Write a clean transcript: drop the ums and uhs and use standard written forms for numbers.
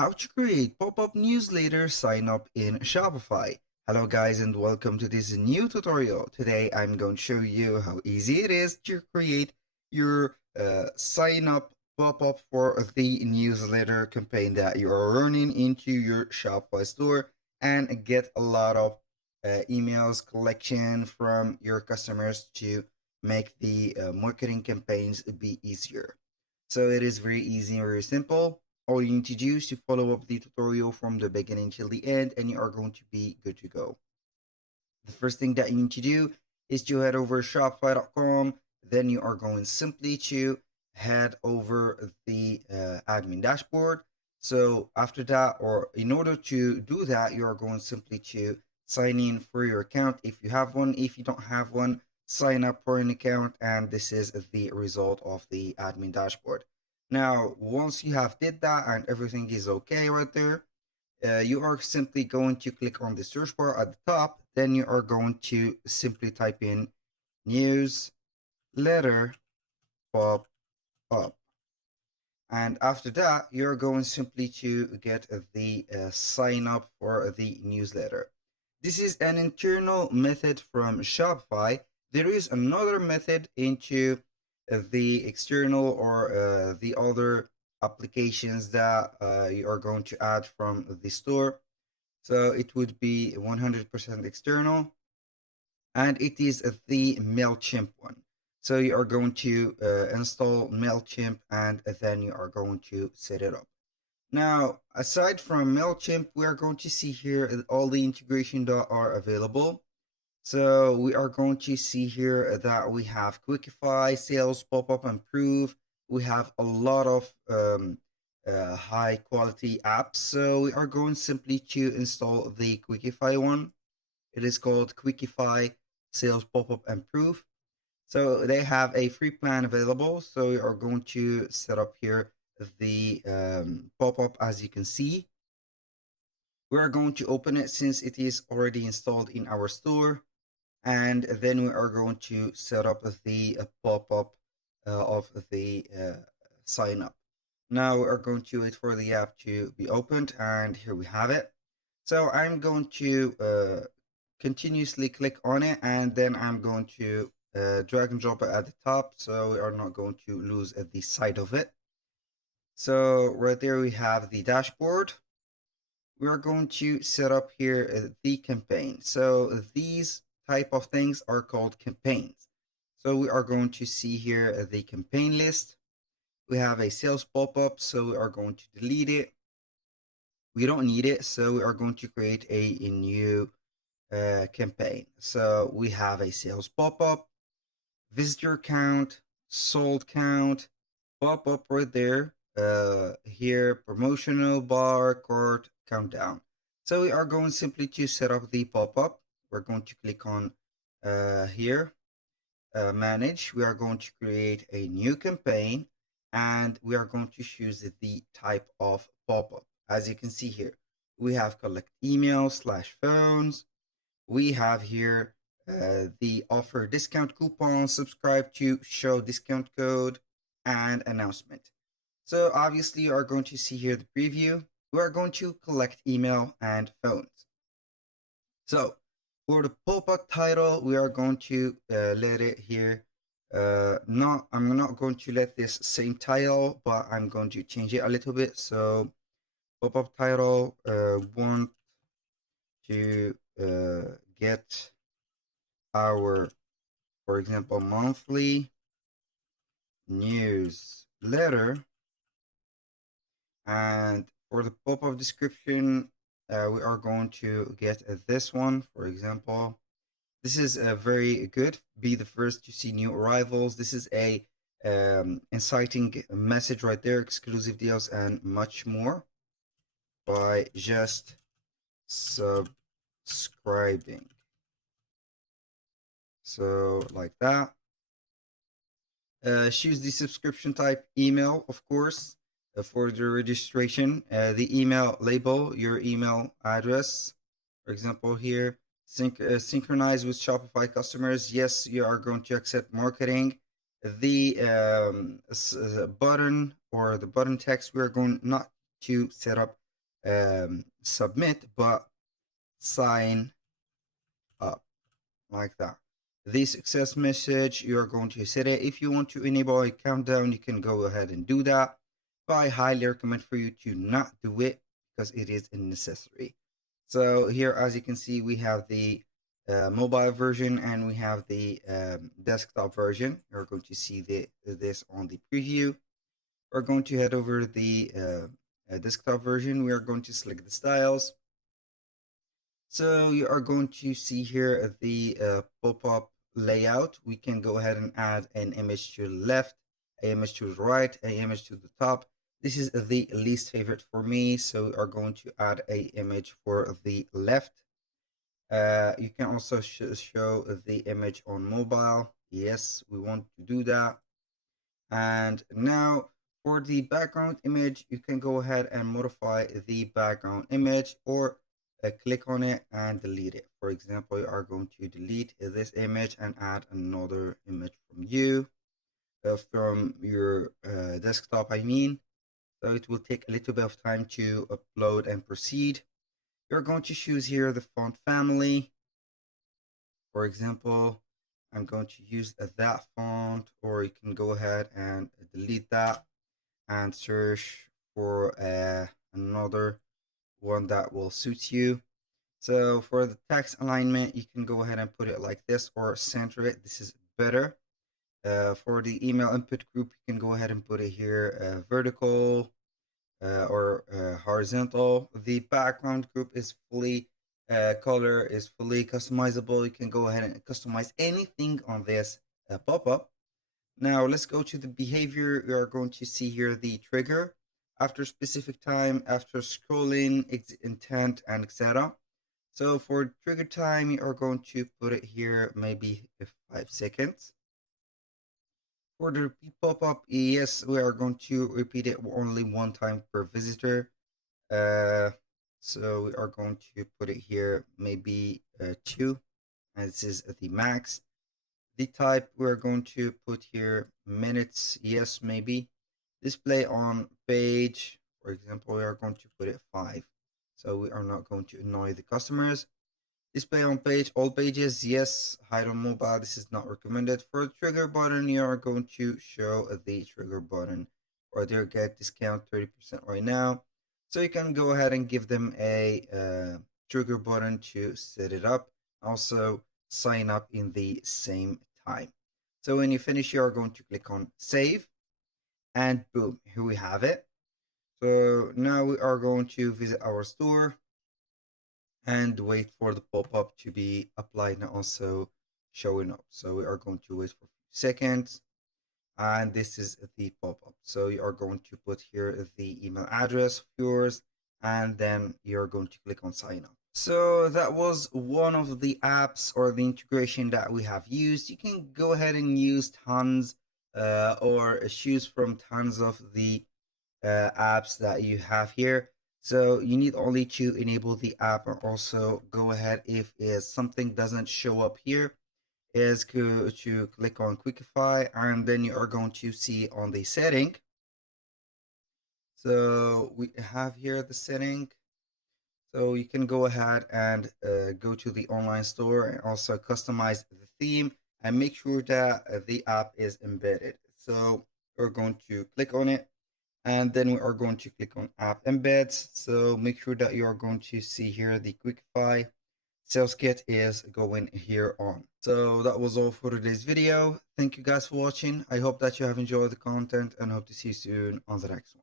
How to create pop-up newsletter sign up in Shopify. Hello guys and welcome to this new tutorial. Today I'm going to show you how easy it is to create your sign up pop-up for the newsletter campaign that you are running into your Shopify store and get a lot of emails collection from your customers to make the marketing campaigns be easier. So it is very easy and very simple. All you need to do is to follow up the tutorial from the beginning till the end and you are going to be good to go. The first thing that you need to do is to head over shopify.com. Then you are going simply to head over the admin dashboard. So after that, or in order to do that, you are going simply to sign in for your account if you have one. If you don't have one, sign up for an account, and this is the result of the admin dashboard. Now, once you have did that and everything is okay right there, you are simply going to click on the search bar at the top. Then you are going to simply type in newsletter pop up. And after that, you're going simply to get the sign up for the newsletter. This is an internal method from Shopify. There is another method into the external or the other applications that you are going to add from the store. So it would be 100% external, and it is the MailChimp one. So you are going to install MailChimp and then you are going to set it up. Now, aside from MailChimp, we are going to see here all the integration that are available. So we are going to see here that we have Quickify, Sales, Pop-up, Improve. We have a lot of high quality apps. So we are going simply to install the Quickify one. It is called Quickify Sales Pop-up Improve. So they have a free plan available. So we are going to set up here the pop-up. As you can see, we are going to open it since it is already installed in our store, and then we are going to set up the pop-up of the sign up. Now we are going to wait for the app to be opened, and here we have it. So I'm going to continuously click on it, and then I'm going to drag and drop it at the top so we are not going to lose at the side of it. So right there we have the dashboard. We are going to set up here the campaign. So these type of things are called campaigns. So we are going to see here the campaign list. We have a sales pop-up, so we are going to delete it. We don't need it, so we are going to create a new campaign. So we have a sales pop-up, visitor count, sold count, pop-up right there. Here, promotional bar, cart, countdown. So we are going simply to set up the pop-up. We're going to click on here, manage. We are going to create a new campaign, and we are going to choose the type of pop-up. As you can see here, we have collect emails / phones. We have here the offer discount coupon, subscribe to show discount code, and announcement. So obviously you are going to see here the preview. We are going to collect email and phones. So for the pop-up title, we are going to let it here. I'm not going to let this same title, but I'm going to change it a little bit. So pop-up title, want to get our, for example, monthly newsletter. And for the pop-up description, we are going to get this one, for example. This is very good. Be the first to see new arrivals. This is a inciting message right there, exclusive deals and much more by just subscribing. So like that. Choose the subscription type, email, of course, for the registration. The email label, your email address. For example, here, synchronize with Shopify customers. Yes, you are going to accept marketing. The button or the button text, we are going not to set up submit, but sign up, like that. The success message, you're going to set it. If you want to enable a countdown, you can go ahead and do that. But I highly recommend for you to not do it because it is unnecessary. So here, as you can see, we have the mobile version and we have the desktop version. You're going to see this on the preview. We're going to head over the desktop version. We are going to select the styles. So you are going to see here the pop-up layout. We can go ahead and add an image to the left, an image to the right, an image to the top. This is the least favorite for me, so we are going to add a image for the left. You can also show the image on mobile. Yes, we want to do that. And now for the background image, you can go ahead and modify the background image or click on it and delete it. For example, you are going to delete this image and add another image from you, from your desktop, I mean. So it will take a little bit of time to upload and proceed. You're going to choose here the font family. For example, I'm going to use that font, or you can go ahead and delete that and search for another one that will suit you. So for the text alignment, you can go ahead and put it like this or center it. This is better. For the email input group, you can go ahead and put it here vertical or horizontal. The background group is fully color is fully customizable. You can go ahead and customize anything on this pop-up. Now let's go to the behavior. You are going to see here the trigger after specific time, after scrolling, intent, and etc. So for trigger time, you are going to put it here maybe 5 seconds. For the repeat pop-up, yes, we are going to repeat it only one time per visitor. So we are going to put it here maybe 2, and this is the max. The type we're going to put here minutes, yes, maybe. Display on page, for example, we are going to put it 5. So we are not going to annoy the customers. Display on page, all pages, yes. Hide on mobile, this is not recommended. For the trigger button, you are going to show the trigger button or their get discount 30% right now. So you can go ahead and give them a trigger button to set it up. Also, sign up in the same time. So when you finish, you are going to click on save, and boom, here we have it. So now we are going to visit our store and wait for the pop-up to be applied and also showing up. So we are going to wait for a few seconds, and this is the pop-up. So you are going to put here the email address of yours, and then you're going to click on sign up. So that was one of the apps or the integration that we have used. You can go ahead and use tons or choose from tons of the apps that you have here. So you need only to enable the app, and also go ahead if something doesn't show up here is to click on Quickify, and then you are going to see on the setting. So we have here the setting. So you can go ahead and go to the online store and also customize the theme and make sure that the app is embedded. So we're going to click on it, and then we are going to click on app embeds. So make sure that you are going to see here the Quickify sales kit is going here on. So that was all for today's video. Thank you guys for watching. I hope that you have enjoyed the content and hope to see you soon on the next one.